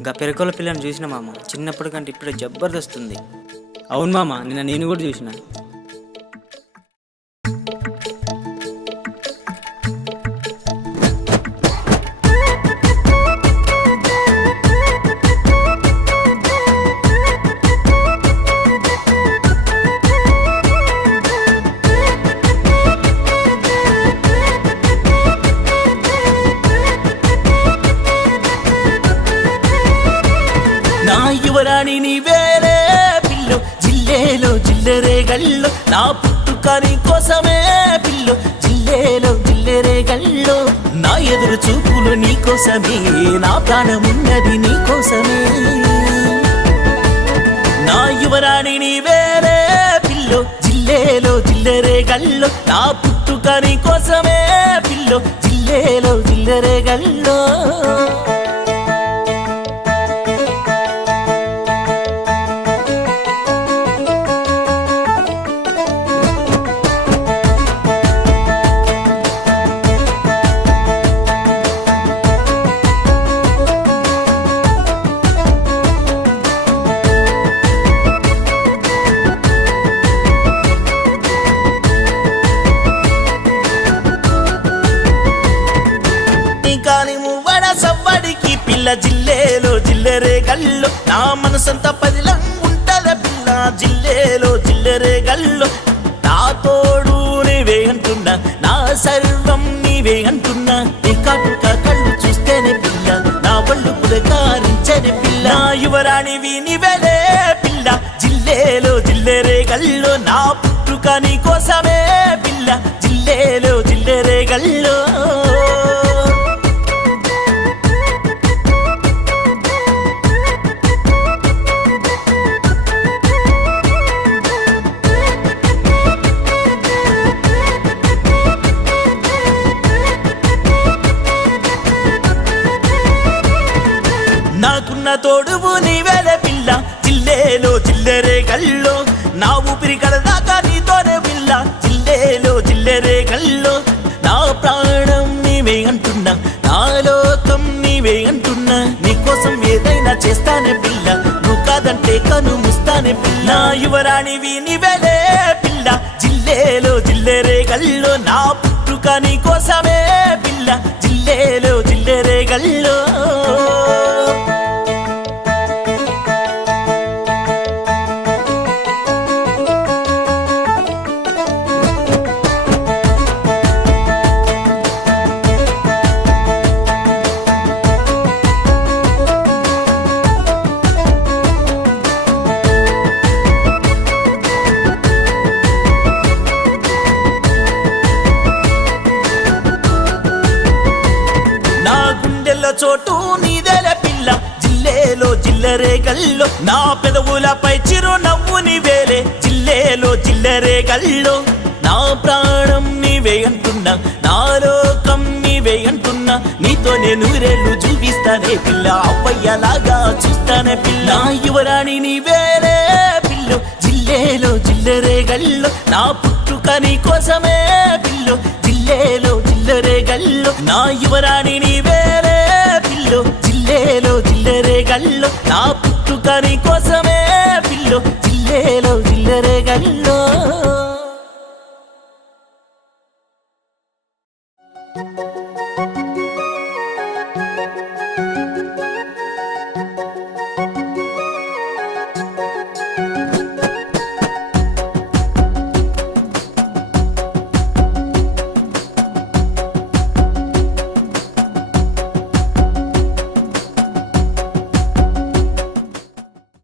ఇంకా పెరకోల పిల్లని చూసిన మామ, చిన్నప్పటి కంటే ఇప్పుడే జబర్దస్త్ ఉంది. అవును మామ, నిన్న నేను కూడా చూసిన. యువరాణి నీవేరే పిల్లో, జిల్లేలో జిల్లెరే గల్లో, నా పుట్టుకని కోసమే పిల్లో, జిల్లేలో జిల్లెరే గల్లో, నా ఎదురు చూపులు నీ కోసమే, నా ప్రాణమున్నది నీ కోసమే. నా యువరాణి నీవేరే పిల్లో, జిల్లేలో జిల్లెరే గల్లో, నా పుట్టుకని కోసమే పిల్లో, జిల్లేలో జిల్లెరే గల్లో. జిల్లేలో జిల్లెరే గల్లో, నా మనసంతా పదిలంగుంటద పిల్ల, జిల్లేలో జిల్లెరే గల్లో, నా తోడు నీవే అంటున్నా, నా సర్వం నీవే అంటున్నా, నీ కాటుక కళ్ళు చూస్తేనే పిల్ల, నా ఒళ్ళు పులకారించని పిల్ల. నా యువరాణివి నీవేలే పిల్ల, జిల్లేలో జిల్లెరే గల్లో, నా పుట్టుక నీ కోసమే పిల్ల, జిల్లేలో జిల్లెరే గల్లో. నాకున్న తోడువు నీవేలే పిల్ల, జిల్లేలో జిల్లెరే గల్లో, నా ఊపిరి కడదాకా నీతోనే పిల్ల, జిల్లేలో జిల్లెరే గల్లో, నా ప్రాణం నీవే అంటున్నా, నా లోకం నీవే అంటున్నా, నీకోసం ఏదైనా చేస్తానే పిల్ల, నువ్వు కాదంటే కను ముస్తానే పిల్ల. నా యువరాణివి నీవేలే పిల్ల, జిల్లేలో జిల్లెరే గల్లో, నా పుట్టుక నీ కోసమే పిల్ల, జిల్లేలో జిల్లెరే గల్లో. చోటు నీదేలే పిల్ల, జిల్లేలో జిల్లెరే గల్లో, నా పెదవులపై చిరునవ్వు నీవేలే, జిల్లేలో జిల్లెరే గల్లో, నా ప్రాణం నీవే అంటున్నా, నా లోకం నీవే అంటున్నా, నీతో నేను రేళ్ళు చూపిస్తానే పిల్ల, అవ్వయ్యలాగా చూస్తానే పిల్ల. నా యువరాణి నీవేరే పిల్లో, జిల్లేలో జిల్లెరే గల్లో, నా పుట్టుక నీ కోసమే పిల్లో, జిల్లేలో జిల్లెరే గల్లో, నా యువరాణి నీవేరే పిల్లో, జిల్లేలో జిల్లెరే గల్లో, నా పుట్టుక నీ కోసమే పిల్లో, జిల్లేలో జిల్లెరే గల్లో.